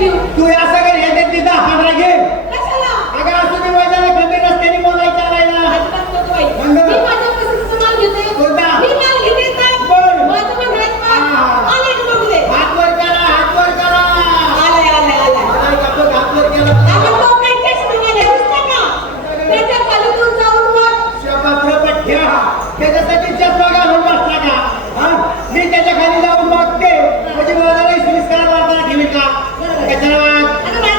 घेऊ तू असं कर हे देत 10-15 घे कशाला अगं असं मी वैद्याला कमी रस्त्याने बोलायचं आलाय ना अजिबात नको बाई मग? मी माझ्या पसंतीचा माल घेते कोणता? मी माल घेते का बरं. माझं म्हणायचं हा. आले का बघू दे हात वर करा हात वर करा आलाय आलाय आलाय आलाय का बघ हात वर केला आता तो काय केस म्हणाले दिसतं का त्याच्या खालीतून जाऊन मग शबाबला पठ्या त्याच्यासाठी चपला घालून बसला का हा मी त्याच्या खाली जाऊन बघते म्हणजे मला सोयीस्कर वार्ता ठेवी का कशाला वाग आता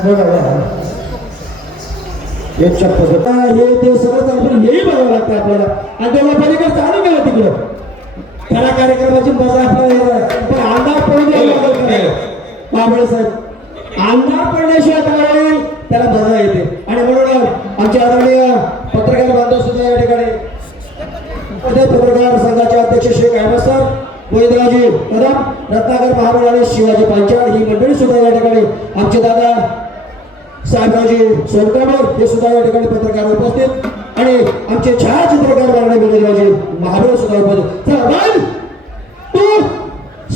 एक चप्पल हे ते सगळं चालून हेही बघावं लागतं आपल्याला आणि तेव्हा पलीकडे चालू गेलं तिकडं खऱ्या कार्यक्रमाची मजा आपल्याला पण अंधार पडले बाबळे साहेब अंधार पडल्याशिवाय काय होईल त्याला मजा येते आणि म्हणून आमचे आदरणीय पत्रकार बांधव सुद्धा या ठिकाणी पत्रकार संघाचे अध्यक्ष श्री कायम सर गोविंदरावजी कदम रत्नाकर महाबळ आणि शिवाजी पांचाळ ही मंडळी सुद्धा या ठिकाणी आमचे दादा साहेबरावजी सोनकांबर हे सुद्धा या ठिकाणी पत्रकार उपस्थित आणि आमचे छायाचित्रकार बांगडे गोविंदरावजी महाबळ सुद्धा उपस्थित चला 1 2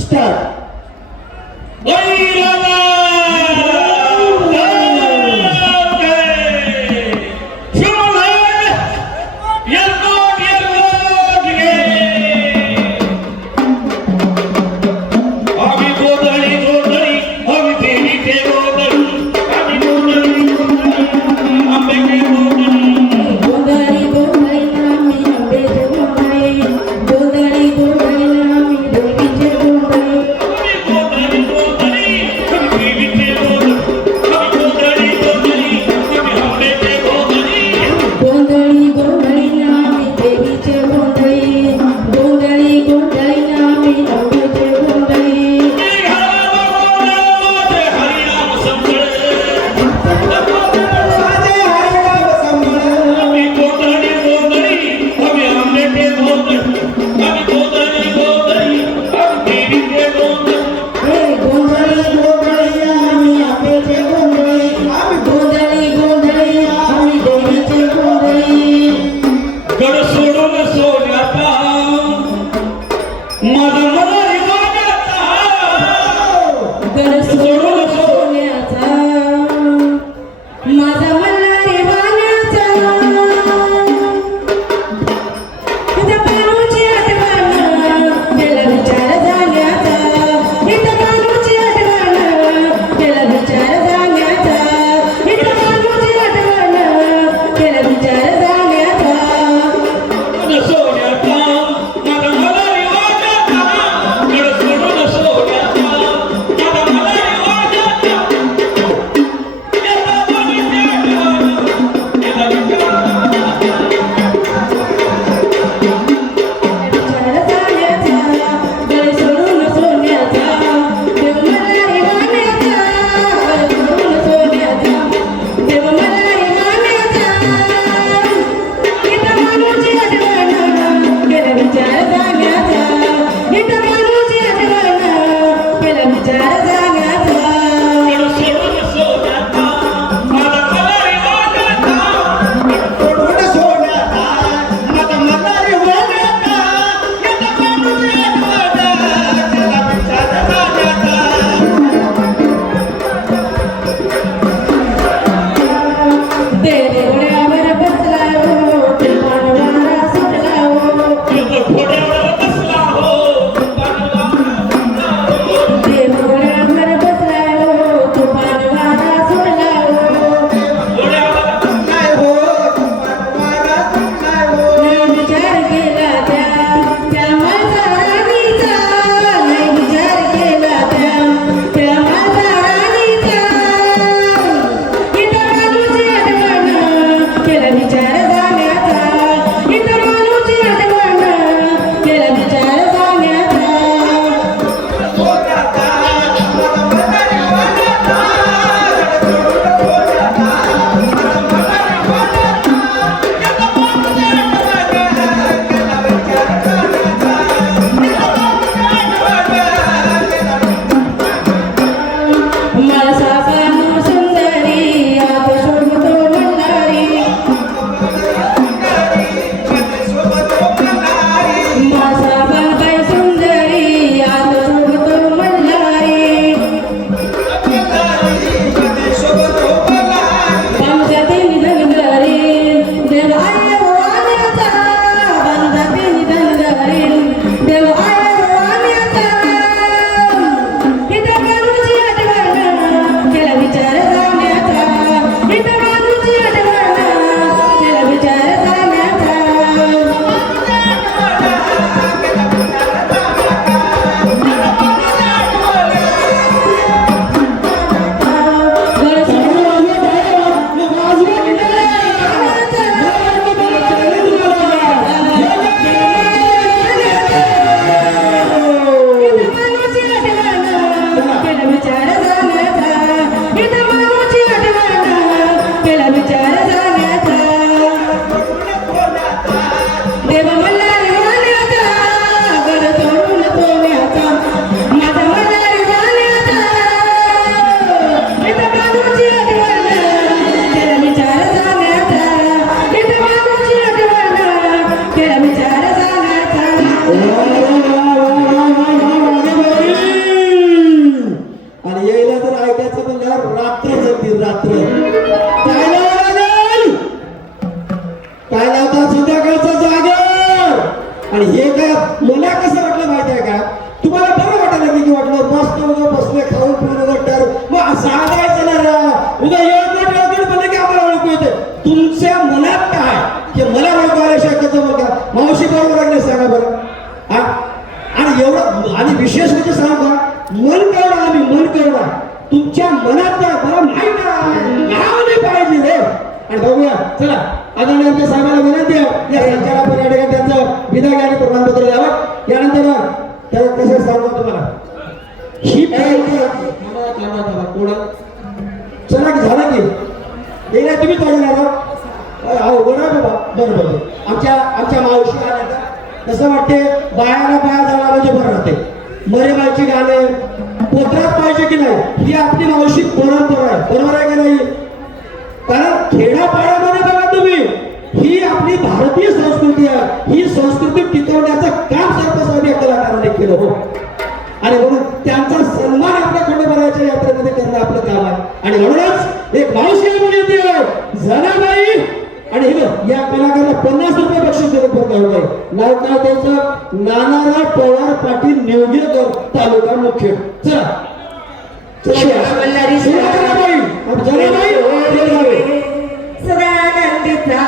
स्टार्ट देव विचार जाण्याचा इथं मानूची आठवण केला विचार जाण्याचा देव मल्हारी जाण्याचा गड सोडून सोन्याचा माझा मल्हारी जाण्याचा इथं मानूची आठवण केला विचार जाण्याचा इथं मानूची आठवण केला विचार जाण्याचा आणि यायला जर ऐकायचं म्हणजे रात्र जातील रात्र काय लावावं लागेल काय लावतात संध्याकाळचा जागर आणि हे काय मला कसं वाटलं माहिती आहे का तुम्हाला बरं वाटायला की वाटलं मस्त उद्या बसले खाऊन पिऊन वाटणार मग सांगायचं ना रा उद्या येळगड म्हणलं की आम्हाला ओळखू येते तुमच्या मनात काय हे मला ओळखू आल्याशिवाय कसं बघा मावशी बरोबर लागले सांगा बरं हा आणि एवढं आणि विशेष म्हणजे सांगू का मन करणं आम्ही मन करणं तुमच्या मनात काय मला माहित आहे लावले पाहिजे रे आणि बघूया चला आदरणीय आमच्या साहेबांना विनंती आहे या संचालक या ठिकाणी त्यांचं विधान आणि प्रमाणपत्र द्यावं यानंतर त्याला कसं सांगू तुम्हाला ही कोण चला की झालं की गेल्या तुम्ही तोडणार अवघड आहे बाबा बरोबर आमच्या मावशी आल्या कसं वाटते बायाला बाया जाणार म्हणजे बरं राहते मरेबाईची गाणे पोत्रात पाहिजे की नाही ही आपली मावशी परंपरा आहे बरोबर आहे की नाही कारण खेड्यापाड्यामध्ये बघा तुम्ही ही आपली भारतीय संस्कृती आहे ही संस्कृती टिकवण्याचं काम सरपंच या कलाकारांनी केलं हो आणि म्हणून त्यांचा सन्मान आपल्या खंडोबाराच्या यात्रेमध्ये करणं आपलं काम आहे आणि म्हणूनच एक मावशी म्हणून येते जनाबाई आणि हे या कलाकाराला 50 रुपये बक्षीस देण्यात होत आहे नाव काय त्यांचं नानाराव पवार पाटील निवगेकर तालुका मुखेड चला मल्हारी जनाबाई सदानंदिता